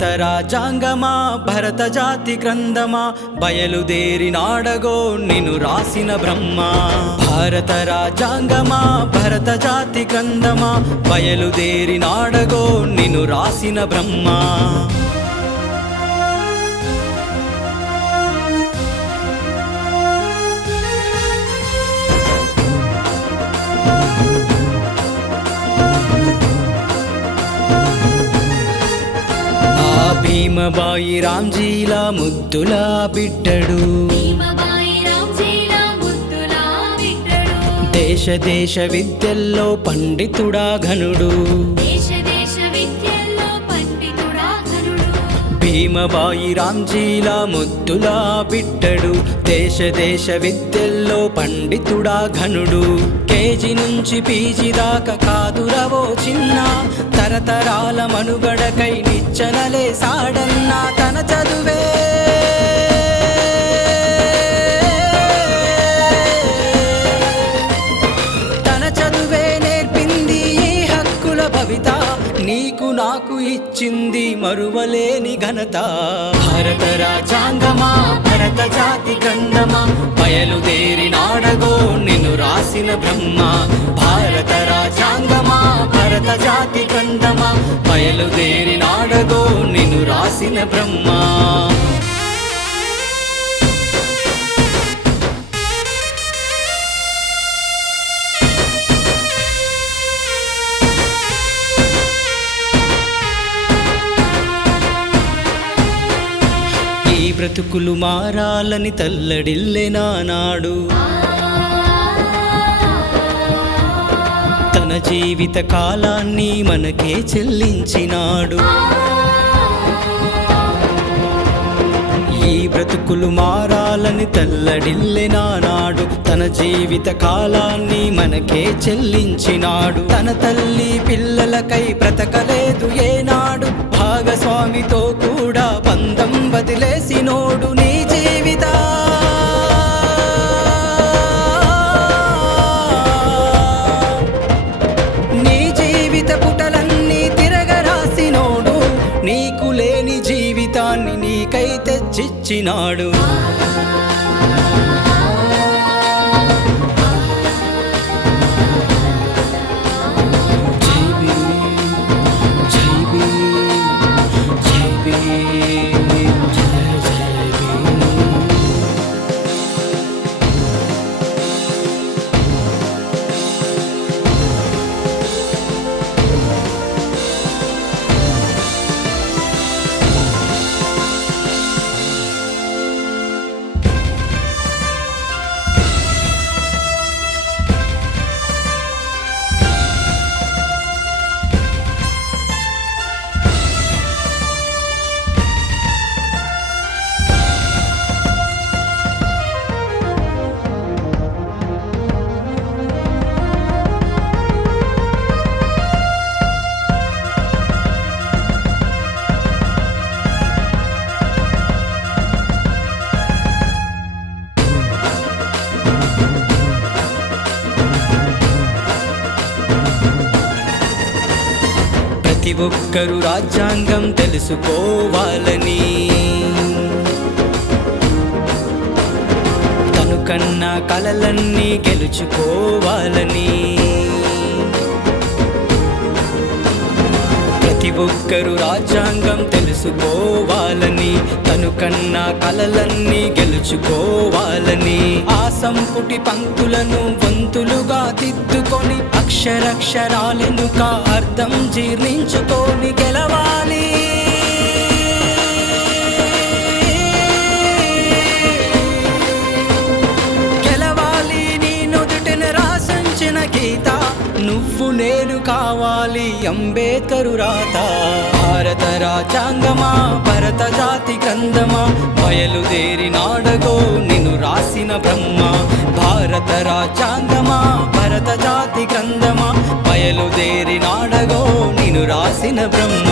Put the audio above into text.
భారత రాజ్యాంగమా భరత జాతి గ్రంథమా బయలుదేరినాడగో నిన్ను రాసిన బ్రహ్మ. భారత రాజ్యాంగమా భరత జాతి గ్రంథమా బయలుదేరినాడగో నిన్ను రాసిన బ్రహ్మ. భీమబాయి రామ్జీలా ముద్దులా బిడ్డడు, దేశ దేశ విద్యల్లో పండితుడా ఘనుడు. భీమబాయి రామ్జీలా ముద్దులా బిడ్డడు, దేశ దేశ విద్యల్లో పండితుడా ఘనుడు. కేజీ నుంచి పీజీ దాకా కాదురవో చిన్న, తరతరాల మనుగడకై నిచ్చెనలేసాడన్నా తన చదువే. తన చదువే నేర్పింది ఈ హక్కుల భవిత, నీకు నాకు ఇచ్చింది మరువలేని ఘనత. భారత రాజ్యాంగమా భరత జాతి గ్రంథమా బయలుదేరినాడగో నిన్ను రాసిన బ్రహ్మ. భారత రాజ్యాంగమా భరత జాతి గ్రంథమా బయలుదేరినాడగో నిన్ను రాసిన బ్రహ్మ. బ్రతుకులు మారాలని తల్లడిల్లెనానాడు, తన జీవిత కాలాన్ని మనకే చెల్లించినాడు. ఈ బ్రతుకులు మారాలని తల్లడిల్లెనానాడు, తన జీవిత కాలాన్ని మనకే చెల్లించినాడు. తన తల్లి పిల్లలకై బ్రతకలేదు ఏనాడు, భాగస్వామితో కూడా బంధం వదిలేసినోడు. నీ జీవిత పుటలన్నీ తిరగరాసినోడు, నీకు లేని జీవితాన్ని నీకై తెచ్చిచ్చినాడు. ప్రతి ఒక్కరు రాజ్యాంగం తెలుసుకోవాలని, తను కన్నా కలలన్నీ గెలుచుకోవాలని. ప్రతి ఒక్కరు రాజ్యాంగం తెలుసుకోవాలని, తను కన్నా కలలన్నీ గెలుచుకోవాలని. ఆ సంపుటి పంక్తులను వంతులుగా దిద్దుకొని అక్షరక్షరాలెనుక అర్థం జీర్ణించుకొని గెలవాలి. గెలవాలి నీ నుదుటిన రాసించిన గీత, నువ్వు నేను కావాలి అంబేద్కరు రాత. భారత రాజ్యాంగమా భరత జాతి గ్రంథమా బయలుదేరినాడగో నిన్ను రాసిన బ్రహ్మ. భారత రాజ్యాంగమా భరత జాతి గ్రంథమా బయలుదేరినాడగో నిన్ను రాసిన బ్రహ్మ.